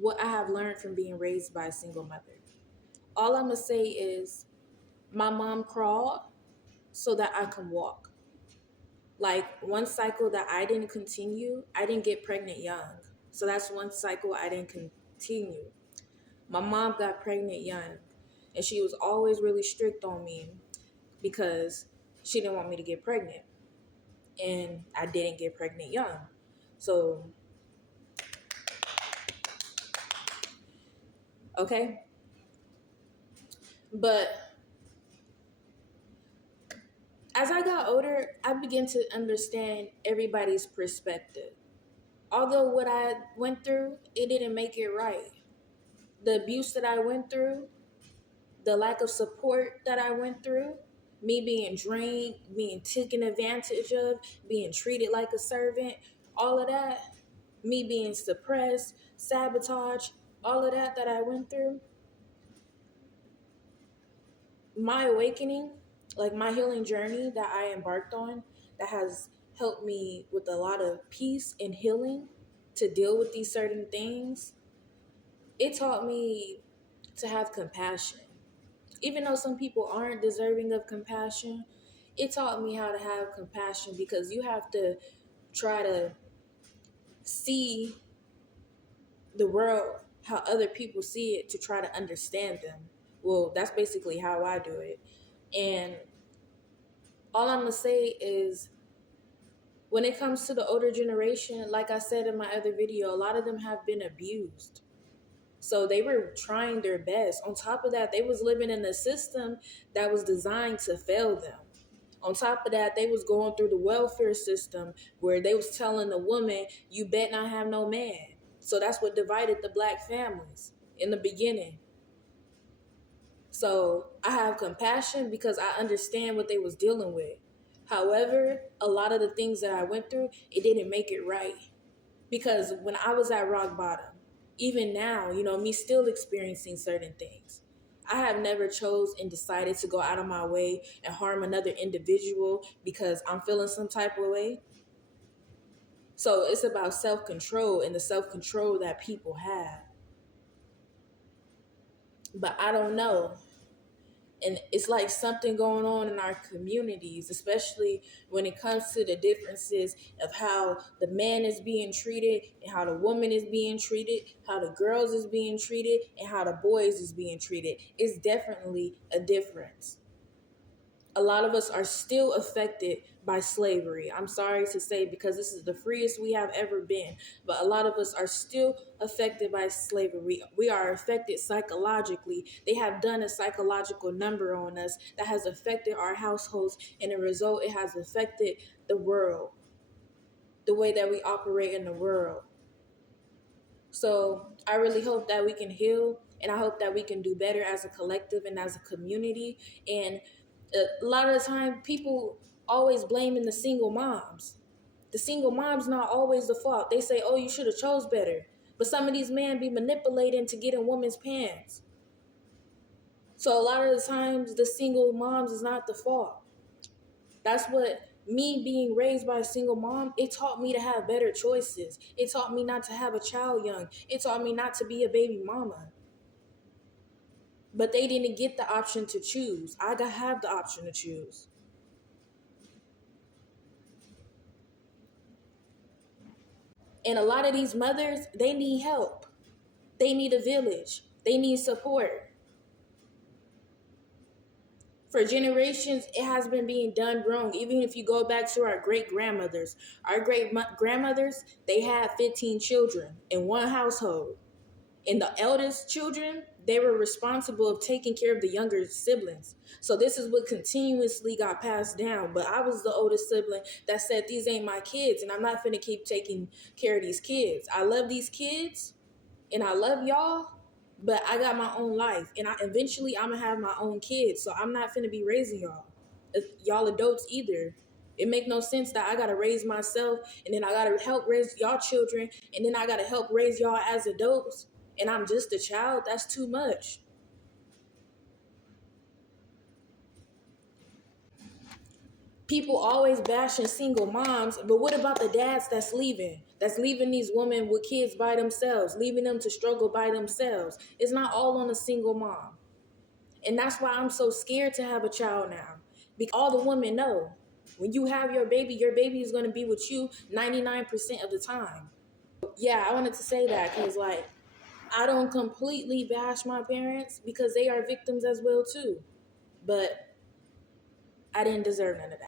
what I have learned from being raised by a single mother. All I'm going to say is my mom crawled so that I can walk. Like one cycle that I didn't continue, I didn't get pregnant young. So that's one cycle I didn't continue. My mom got pregnant young, and she was always really strict on me because she didn't want me to get pregnant. And I didn't get pregnant young. So, okay. But as I got older, I began to understand everybody's perspective. Although what I went through, it didn't make it right. The abuse that I went through, the lack of support that I went through, me being drained, being taken advantage of, being treated like a servant, all of that, me being suppressed, sabotage, all of that I went through, my awakening, like my healing journey that I embarked on, that has helped me with a lot of peace and healing to deal with these certain things, it taught me to have compassion. Even though some people aren't deserving of compassion, it taught me how to have compassion because you have to try to see the world how other people see it to try to understand them. Well, that's basically how I do it. And all I'm going to say is when it comes to the older generation, like I said in my other video, a lot of them have been abused. So they were trying their best. On top of that, they was living in a system that was designed to fail them. On top of that, they was going through the welfare system where they was telling the woman, you bet not have no man. So that's what divided the black families in the beginning. So I have compassion because I understand what they was dealing with. However, a lot of the things that I went through, it didn't make it right. Because when I was at rock bottom, even now, me still experiencing certain things, I have never chose and decided to go out of my way and harm another individual because I'm feeling some type of way. So it's about self-control and the self-control that people have. But I don't know. And it's like something going on in our communities, especially when it comes to the differences of how the man is being treated and how the woman is being treated, how the girls is being treated, and how the boys is being treated. It's definitely a difference. A lot of us are still affected by slavery. I'm sorry to say because this is the freest we have ever been, but a lot of us are still affected by slavery. We are affected psychologically. They have done a psychological number on us that has affected our households, and as a result, it has affected the world, the way that we operate in the world. So I really hope that we can heal, and I hope that we can do better as a collective and as a community. And a lot of the time, people always blaming the single moms. The single mom's not always the fault. They say, oh, you should have chose better. But some of these men be manipulating to get in women's pants. So a lot of the times, the single moms is not the fault. That's what me being raised by a single mom, it taught me to have better choices. It taught me not to have a child young. It taught me not to be a baby mama. But they didn't get the option to choose. I have the option to choose. And a lot of these mothers, they need help. They need a village. They need support. For generations, it has been being done wrong. Even if you go back to our great-grandmothers, grandmothers, they had 15 children in one household. And the eldest children, they were responsible of taking care of the younger siblings. So this is what continuously got passed down. But I was the oldest sibling that said, these ain't my kids, and I'm not finna keep taking care of these kids. I love these kids, and I love y'all, but I got my own life, and eventually I'm gonna have my own kids, so I'm not finna be raising y'all adults either. It make no sense that I gotta raise myself, and then I gotta help raise y'all children, and then I gotta help raise y'all as adults, and I'm just a child. That's too much. People always bashing single moms, but what about the dads that's leaving? That's leaving these women with kids by themselves, leaving them to struggle by themselves. It's not all on a single mom. And that's why I'm so scared to have a child now. Because all the women know when you have your baby is going to be with you 99% of the time. Yeah, I wanted to say that because, like, I don't completely bash my parents because they are victims as well, too. But I didn't deserve none of that.